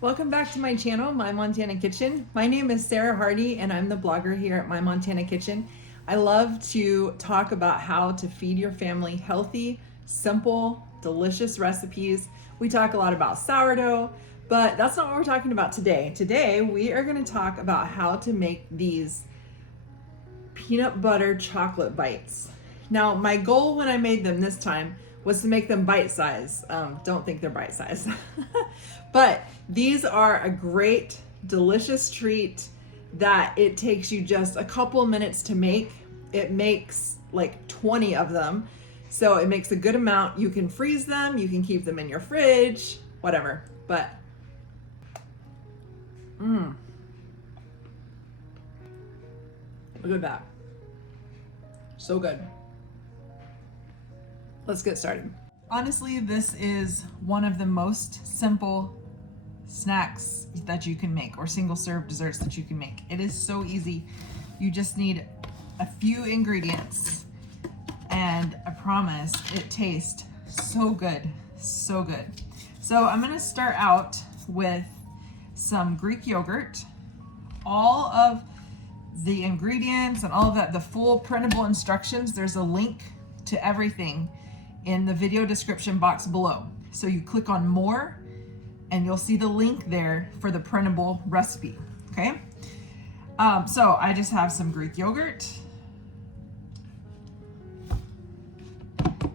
Welcome back to my channel, My Montana Kitchen. My name is Sarah Hardy and I'm the blogger here at My Montana Kitchen. I love to talk about how to feed your family healthy, simple, delicious recipes. We talk a lot about sourdough, but that's not what we're talking about today. Today, we are going to talk about how to make these peanut butter chocolate bites. Now, my goal when I made them this time was to make them bite size. Don't think they're bite size. But these are a great, delicious treat that it takes you just a couple minutes to make. It makes like 20 of them. So it makes a good amount. You can freeze them, you can keep them in your fridge, whatever. But, look at that. So good. Let's get started. Honestly, this is one of the most simple snacks that you can make, or single serve desserts that you can make. It is so easy. You just need a few ingredients, and I promise it tastes so good, so good. So I'm gonna start out with some Greek yogurt. All of the ingredients and all of that, the full printable instructions, there's a link to everything in the video description box below. So you click on more and you'll see the link there for the printable recipe, okay? So I just have some Greek yogurt.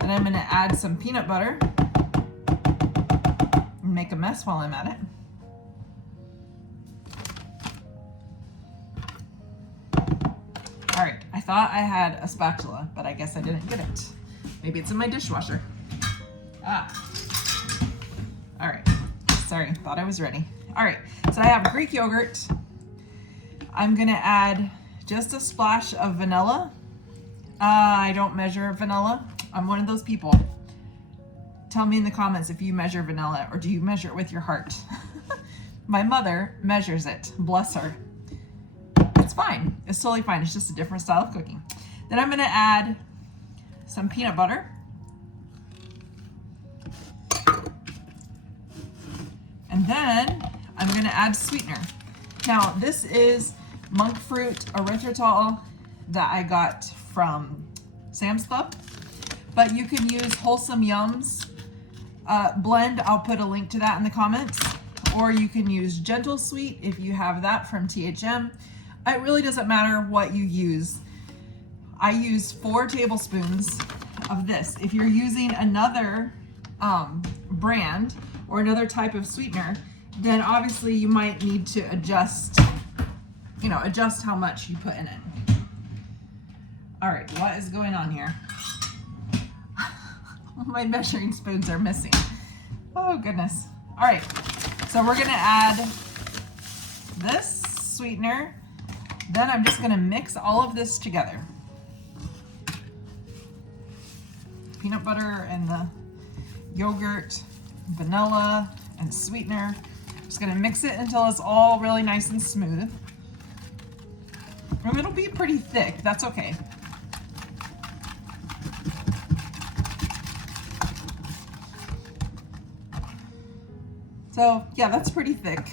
And I'm gonna add some peanut butter and make a mess while I'm at it. All right, I thought I had a spatula, but I guess I didn't get it. Maybe it's in my dishwasher. All right, sorry, thought I was ready. All right, so I have Greek yogurt. I'm gonna add just a splash of vanilla. I don't measure vanilla. I'm one of those people. Tell me in the comments if you measure vanilla or do you measure it with your heart? My mother measures it, bless her. It's fine, it's totally fine. It's just a different style of cooking. Then I'm gonna add some peanut butter. And then I'm gonna add sweetener. Now this is monk fruit erythritol that I got from Sam's Club, but you can use Wholesome Yums blend. I'll put a link to that in the comments, or you can use Gentle Sweet if you have that from THM. It really doesn't matter what you use. I use 4 tablespoons of this. If you're using another brand or another type of sweetener, then obviously you might need to adjust how much you put in it. All right, what is going on here? My measuring spoons are missing. Oh goodness. All right, so we're gonna add this sweetener. Then I'm just gonna mix all of this together. Peanut butter and the yogurt, vanilla and sweetener. Just gonna mix it until it's all really nice and smooth. And it'll be pretty thick, that's okay. So yeah, that's pretty thick.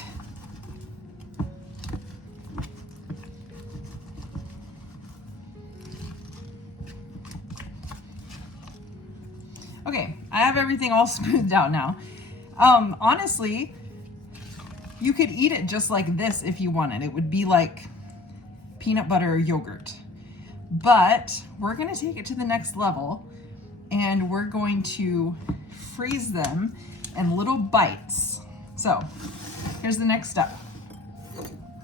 Okay, I have everything all smoothed out now. Honestly, you could eat it just like this if you wanted. It would be like peanut butter yogurt. But we're gonna take it to the next level and we're going to freeze them in little bites. So here's the next step.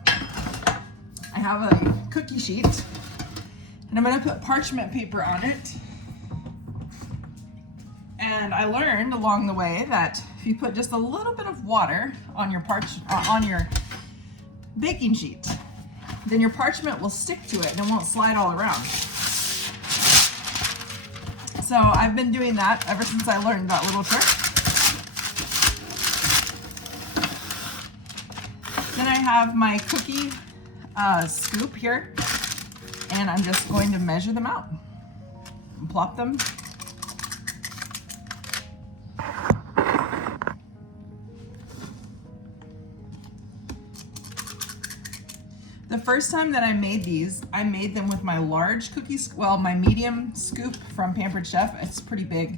I have a cookie sheet and I'm gonna put parchment paper on it. And I learned along the way that if you put just a little bit of water on your baking sheet, then your parchment will stick to it and it won't slide all around. So I've been doing that ever since I learned that little trick. Then I have my cookie scoop here, and I'm just going to measure them out and plop them. The first time that I made these, I made them with my large my medium scoop from Pampered Chef. It's pretty big.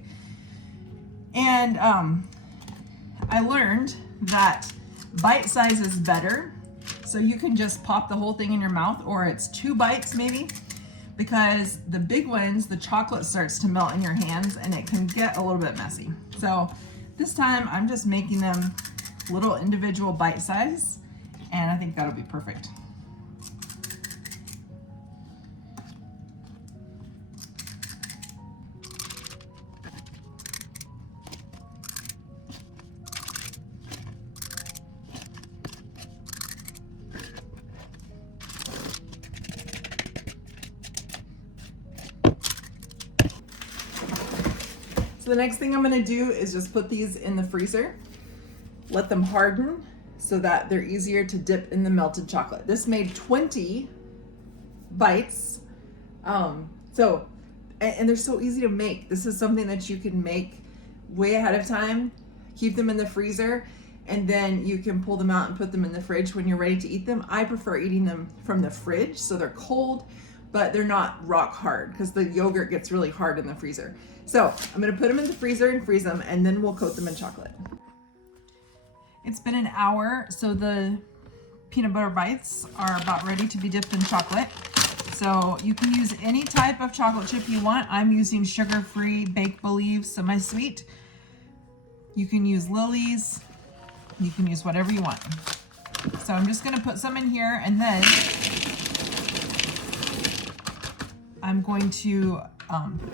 And I learned that bite size is better. So you can just pop the whole thing in your mouth, or it's 2 bites maybe, because the big ones, the chocolate starts to melt in your hands and it can get a little bit messy. So this time I'm just making them little individual bite size, and I think that'll be perfect. So the next thing I'm gonna do is just put these in the freezer, let them harden so that they're easier to dip in the melted chocolate. This made 20 bites. And they're so easy to make. This is something that you can make way ahead of time, keep them in the freezer, and then you can pull them out and put them in the fridge when you're ready to eat them. I prefer eating them from the fridge, so they're cold, but they're not rock hard because the yogurt gets really hard in the freezer. So I'm gonna put them in the freezer and freeze them, and then we'll coat them in chocolate. It's been an hour, so the peanut butter bites are about ready to be dipped in chocolate. So you can use any type of chocolate chip you want. I'm using sugar-free Bake Believe semi-sweet. You can use Lily's. You can use whatever you want. So I'm just gonna put some in here, and then I'm going to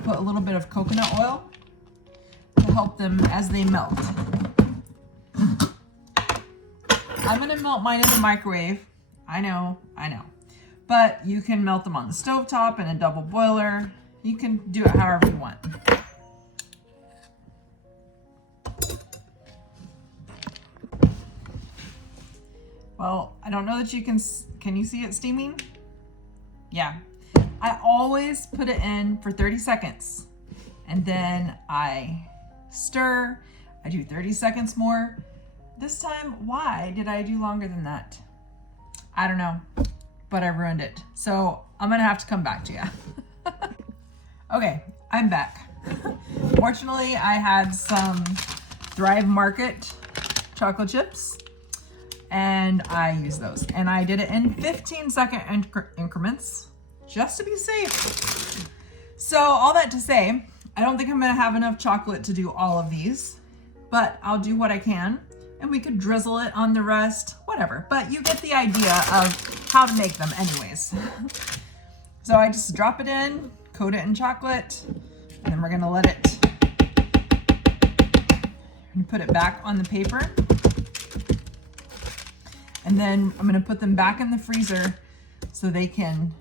put a little bit of coconut oil to help them as they melt. I'm gonna melt mine in the microwave. I know. But you can melt them on the stovetop in a double boiler. You can do it however you want. Well, I don't know that you can you see it steaming? Yeah. I always put it in for 30 seconds and then I stir. I do 30 seconds more. This time, why did I do longer than that? I don't know, but I ruined it. So I'm gonna have to come back to you. Okay, I'm back. Fortunately, I had some Thrive Market chocolate chips and I used those. And I did it in 15-second increments, just to be safe. So all that to say, I don't think I'm gonna have enough chocolate to do all of these, but I'll do what I can, and we could drizzle it on the rest, whatever. But you get the idea of how to make them anyways. So I just drop it in, coat it in chocolate, and then we're gonna let it, and put it back on the paper. And then I'm gonna put them back in the freezer so they can,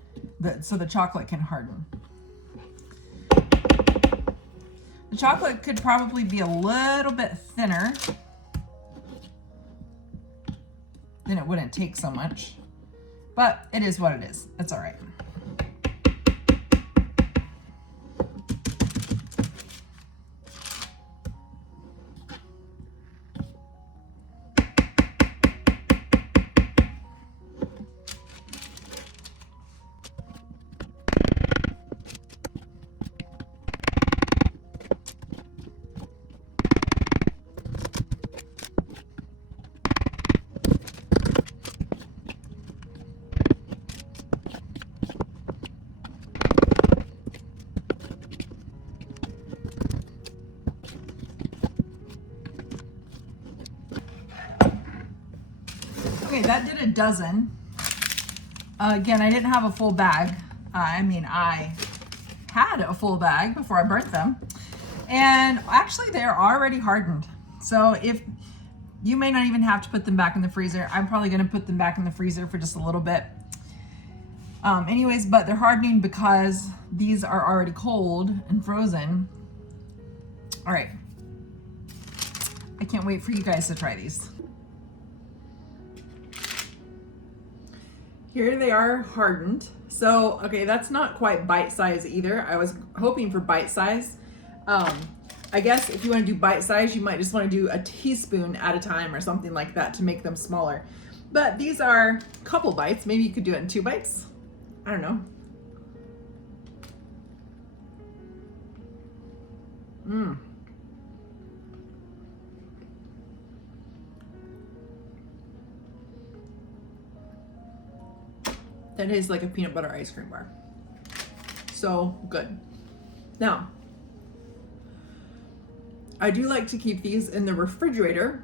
so the chocolate can harden. The chocolate could probably be a little bit thinner, then it wouldn't take so much, but it is what it is. It's all right. Okay, that did a dozen. Again, I didn't have a full bag. I had a full bag before I burnt them. And actually they're already hardened. So if you may not even have to put them back in the freezer. I'm probably gonna put them back in the freezer for just a little bit. Anyways, but they're hardening because these are already cold and frozen. All right. I can't wait for you guys to try these. Here they are hardened. So, okay, that's not quite bite size either. I was hoping for bite size. I guess if you want to do bite size, you might just want to do a teaspoon at a time or something like that to make them smaller. But these are a couple bites. Maybe you could do it in 2 bites. I don't know. That is like a peanut butter ice cream bar. So good. Now, I do like to keep these in the refrigerator,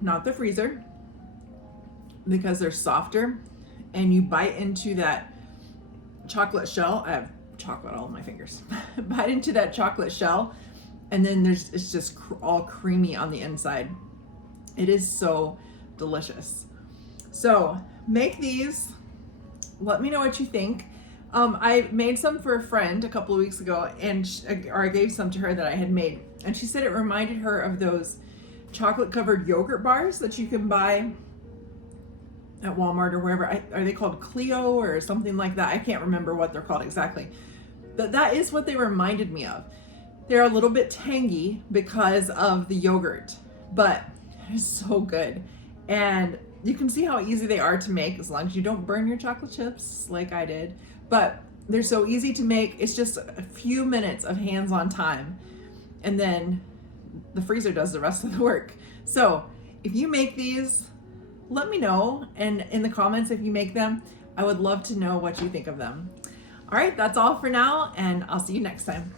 not the freezer, because they're softer and you bite into that chocolate shell. I have chocolate all on my fingers. Bite into that chocolate shell and then it's just all creamy on the inside. It is so delicious. So make these. Let me know what you think. I made some for a friend a couple of weeks ago, and I gave some to her that I had made, and she said it reminded her of those chocolate covered yogurt bars that you can buy at Walmart or wherever. Are they called Clio or something like that? I can't remember what they're called exactly, but that is what they reminded me of. They're a little bit tangy because of the yogurt, but it is so good. And you can see how easy they are to make as long as you don't burn your chocolate chips like I did. But they're so easy to make. It's just a few minutes of hands-on time. And then the freezer does the rest of the work. So if you make these, let me know. And in the comments, if you make them, I would love to know what you think of them. All right, that's all for now. And I'll see you next time.